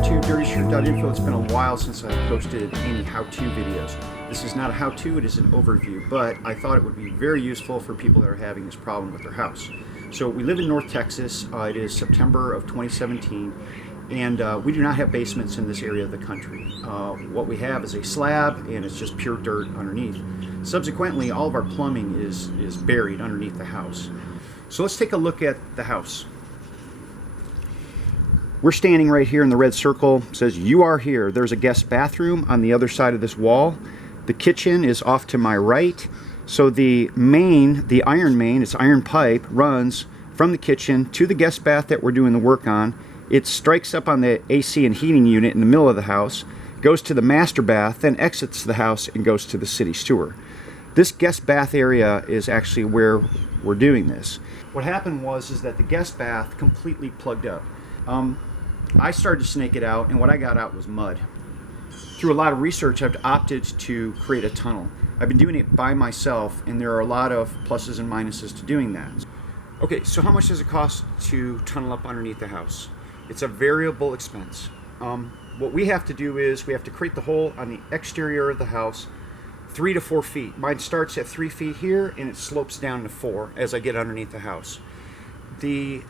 welcome to dirtyshirtinfo. It's been a while since I posted any how-to videos. This is not a how-to, it is an overview, but I thought it would be very useful for people that are having this problem with their house. So we live in North Texas. It is September of 2017, and we do not have basements in this area of the country. What we have is a slab, and it's just pure dirt underneath. Subsequently, all of our plumbing is buried underneath the house. So let's take a look at the house. We're standing right here in the red circle. It says you are here. There's a guest bathroom on the other side of this wall. The kitchen is off to my right. So the main, the iron main, it's iron pipe, runs from the kitchen to the guest bath that we're doing the work on. It strikes up on the AC and heating unit in the middle of the house, goes to the master bath, then exits the house and goes to the city sewer. This guest bath area is actually where we're doing this. What happened was that the guest bath completely plugged up. I started to snake it out, and what I got out was mud. Through a lot of research, I've opted to create a tunnel. I've been doing it by myself, and there are a lot of pluses and minuses to doing that. Okay, so how much does it cost to tunnel up underneath the house? It's a variable expense. What we have to do is we have to create the hole on the exterior of the house 3 to 4 feet. Mine starts at 3 feet here, and it slopes down to 4 as I get underneath the house. The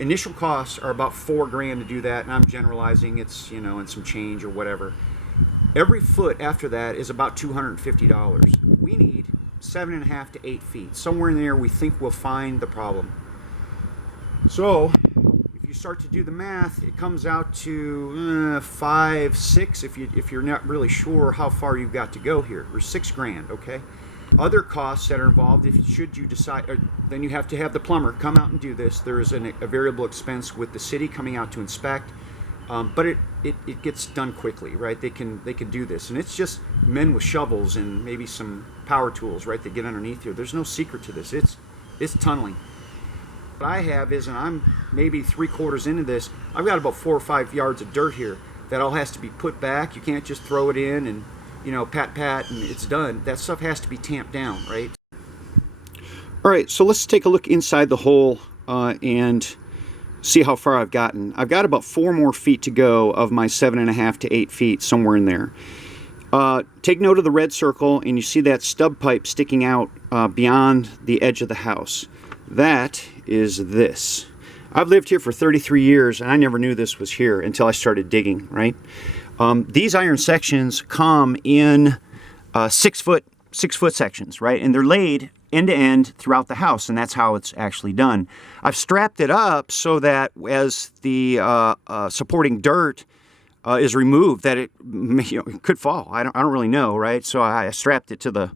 initial costs are about $4,000 to do that, and I'm generalizing, it's, you know, and some change or whatever. Every foot after that is about $250. We need 7.5 to 8 feet. Somewhere in there we think we'll find the problem. So if you start to do the math, it comes out to 5, 6 if you're not really sure how far you've got to go here, or $6,000, okay? Other costs that are involved, should you decide, then you have to have the plumber come out and do this. There is a variable expense with the city coming out to inspect, but it gets done quickly, right? They can do this, and it's just men with shovels and maybe some power tools, right? They get underneath here. There's no secret to this. It's tunneling. What I have is, and I'm maybe 3/4 into this, I've got about 4 or 5 yards of dirt here that all has to be put back. You can't just throw it in and, you know, pat, and it's done. That stuff has to be tamped down, right? All right, so let's take a look inside the hole and see how far I've gotten. I've got about 4 more feet to go of my 7.5 to 8 feet, somewhere in there. Take note of the red circle, and you see that stub pipe sticking out beyond the edge of the house. That is this. I've lived here for 33 years, and I never knew this was here until I started digging, right? These iron sections come in 6 foot sections, right? And they're laid end to end throughout the house, and that's how it's actually done. I've strapped it up so that as the supporting dirt is removed, that it could fall. I don't really know, right? So I strapped it to the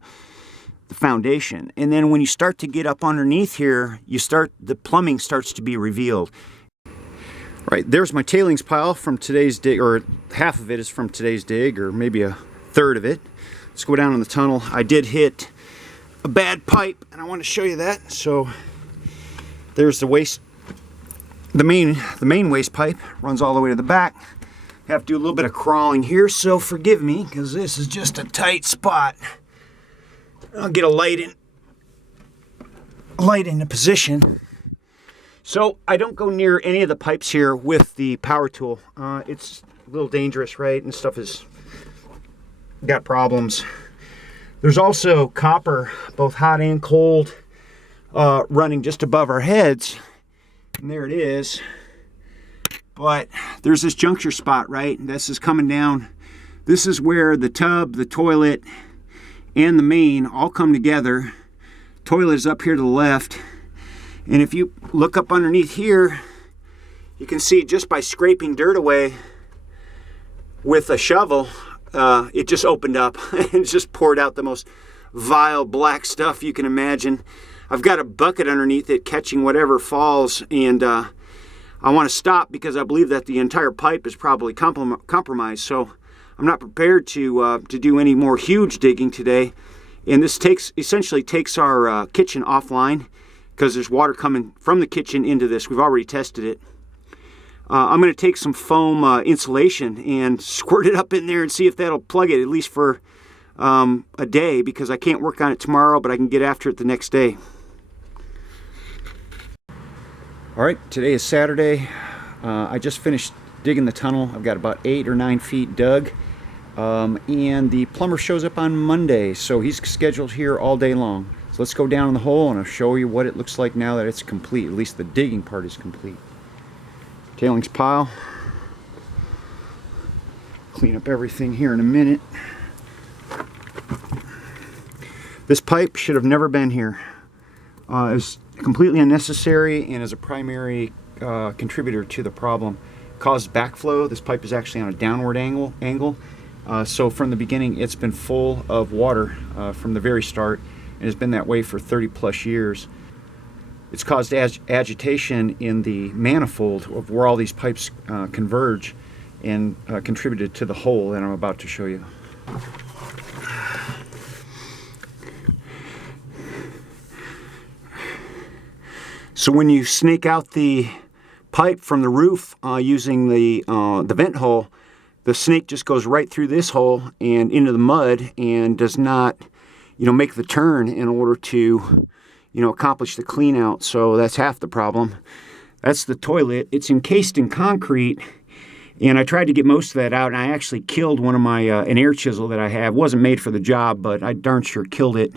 foundation, and then when you start to get up underneath here, the plumbing starts to be revealed. Right, there's my tailings pile from today's dig, or half of it is from today's dig, or maybe a third of it. Let's go down in the tunnel. I did hit a bad pipe, and I want to show you that. So there's the waste. The main waste pipe runs all the way to the back. I have to do a little bit of crawling here, so forgive me, because this is just a tight spot. I'll get a light into position. So I don't go near any of the pipes here with the power tool. It's a little dangerous, right? And stuff has got problems. There's also copper, both hot and cold, running just above our heads. And there it is. But there's this juncture spot, right? This is coming down. This is where the tub, the toilet, and the main all come together. Toilet is up here to the left. And if you look up underneath here, you can see just by scraping dirt away with a shovel, it just opened up and just poured out the most vile black stuff you can imagine. I've got a bucket underneath it catching whatever falls, and I want to stop because I believe that the entire pipe is probably compromised. So I'm not prepared to do any more huge digging today. And this essentially takes our kitchen offline, because there's water coming from the kitchen into this. We've already tested it. I'm going to take some foam insulation and squirt it up in there and see if that'll plug it, at least for a day, because I can't work on it tomorrow, but I can get after it the next day. All right, today is Saturday. I just finished digging the tunnel. I've got about 8 or 9 feet dug. And the plumber shows up on Monday, so he's scheduled here all day long. So let's go down in the hole and I'll show you what it looks like now that it's complete. At least the digging part is complete. Tailings pile. Clean up everything here in a minute. This pipe should have never been here. It was completely unnecessary and is a primary contributor to the problem. It caused backflow. This pipe is actually on a downward angle. So from the beginning it's been full of water from the very start, and has been that way for 30 plus years. It's caused agitation in the manifold of where all these pipes converge, and contributed to the hole that I'm about to show you. So when you snake out the pipe from the roof using the vent hole, the snake just goes right through this hole and into the mud, and does not, make the turn in order to, accomplish the clean out. So that's half the problem. That's the toilet. It's encased in concrete, and I tried to get most of that out, and I actually killed one of my, an air chisel that I have. It wasn't made for the job, but I darn sure killed it.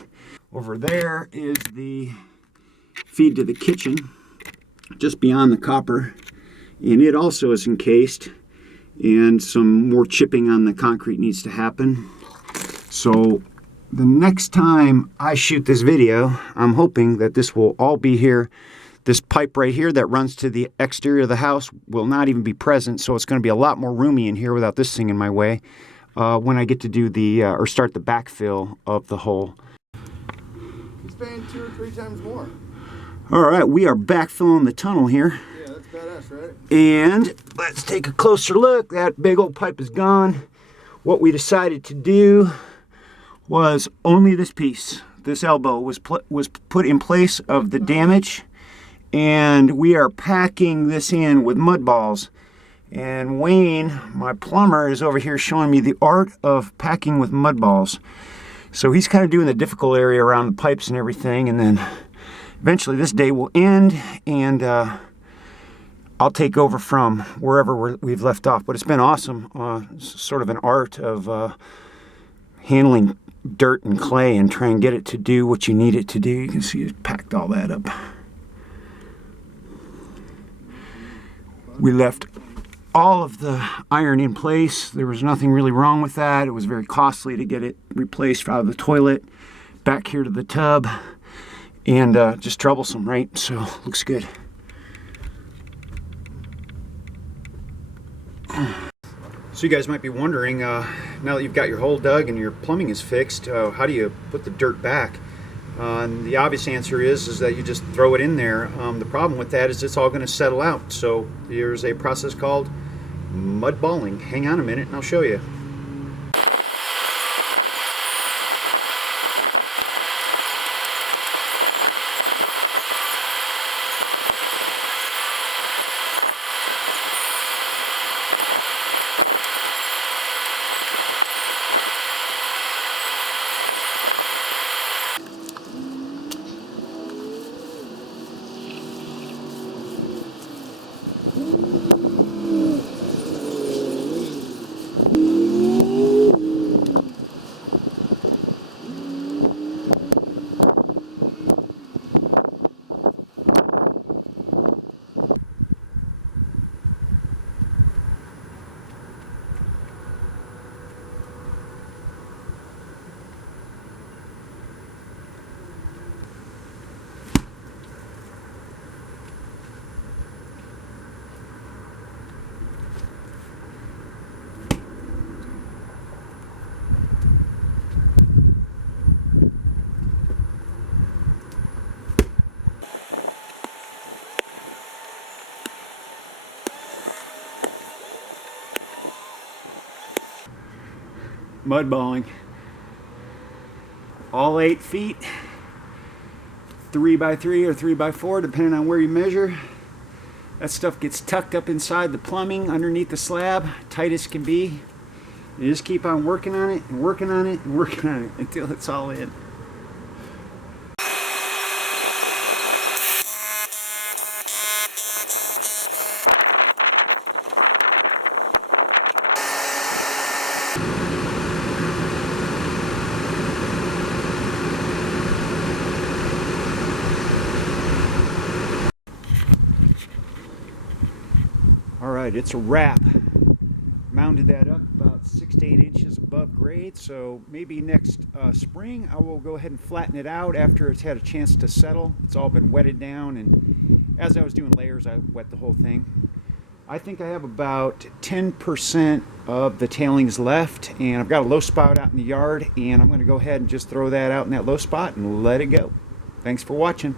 Over there is the feed to the kitchen, just beyond the copper, and it also is encased, and some more chipping on the concrete needs to happen. So the next time I shoot this video, I'm hoping that this will all be here. This pipe right here that runs to the exterior of the house will not even be present, so it's going to be a lot more roomy in here without this thing in my way when I get to do the, or start the backfill of the hole. He's paying 2 or 3 times more. All right, we are backfilling the tunnel here. Yeah, that's badass, right? And let's take a closer look. That big old pipe is gone. What we decided to do was only this piece. This elbow was put in place of the damage, and we are packing this in with mud balls. And Wayne, my plumber, is over here showing me the art of packing with mud balls. So he's kind of doing the difficult area around the pipes and everything, and then eventually this day will end, and I'll take over from wherever we've left off. But it's been awesome. It's sort of an art of handling dirt and clay and try and get it to do what you need it to do. You can see it packed all that up. We left all of the iron in place. There was nothing really wrong with that. It was very costly to get it replaced out of the toilet, back here to the tub, and just troublesome, right? So looks good. So you guys might be wondering, now that you've got your hole dug and your plumbing is fixed, how do you put the dirt back? And the obvious answer is that you just throw it in there. The problem with that is it's all going to settle out. So there's a process called mud balling. Hang on a minute and I'll show you. Mud balling. All 8 feet, 3 by 3 or 3 by 4, depending on where you measure. That stuff gets tucked up inside the plumbing underneath the slab, tight as can be. You just keep on working on it and working on it and working on it until it's all in. right, it's a wrap. Mounted that up about 6 to 8 inches above grade, so maybe next spring I will go ahead and flatten it out after it's had a chance to settle. It's all been wetted down, and as I was doing layers I wet the whole thing. I think I have about 10% of the tailings left, and I've got a low spot out in the yard, and I'm going to go ahead and just throw that out in that low spot and let it go. Thanks for watching.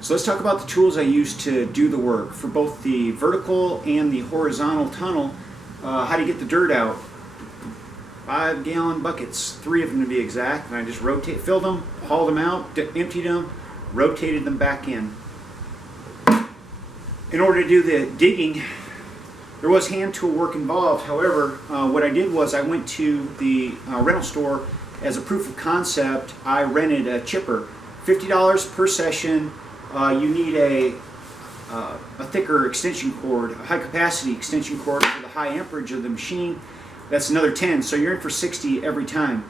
So let's talk about the tools I use to do the work for both the vertical and the horizontal tunnel. How to get the dirt out. 5-gallon buckets, 3 of them to be exact, and I just filled them, hauled them out, emptied them, rotated them back in. In order to do the digging, there was hand tool work involved. However, what I did was I went to the rental store as a proof of concept. I rented a chipper, $50 per session. You need a thicker extension cord, a high capacity extension cord for the high amperage of the machine. That's another 10, so you're in for 60 every time.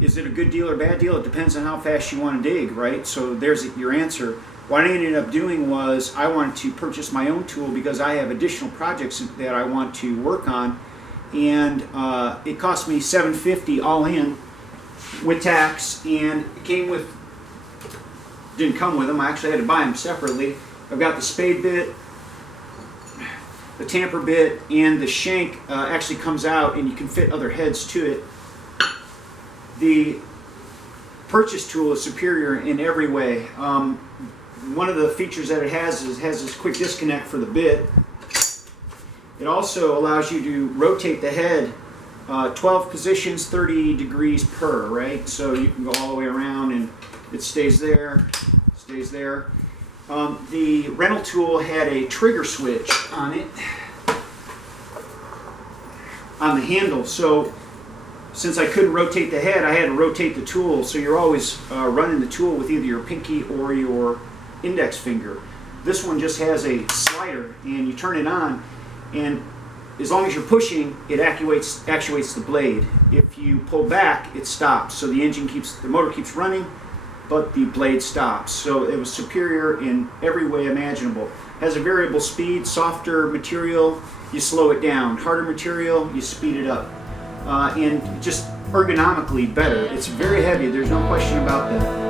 Is it a good deal or bad deal? It depends on how fast you want to dig, right? So there's your answer. What I ended up doing was I wanted to purchase my own tool because I have additional projects that I want to work on, and it cost me $750 all in with tax, and it came with, didn't come with them, I actually had to buy them separately. I've got the spade bit, the tamper bit, and the shank actually comes out and you can fit other heads to it. The purchase tool is superior in every way. One of the features that it has is it has this quick disconnect for the bit. It also allows you to rotate the head 12 positions, 30 degrees per, right? So you can go all the way around and it stays there, stays there. The rental tool had a trigger switch on it, on the handle. So since I couldn't rotate the head, I had to rotate the tool. So you're always running the tool with either your pinky or your index finger. This one just has a slider, and you turn it on, and as long as you're pushing, it actuates the blade. If you pull back, it stops. So the motor keeps running, but the blade stops. So it was superior in every way imaginable. Has a variable speed. Softer material, you slow it down. Harder material, you speed it up. And just ergonomically better. It's very heavy, there's no question about that.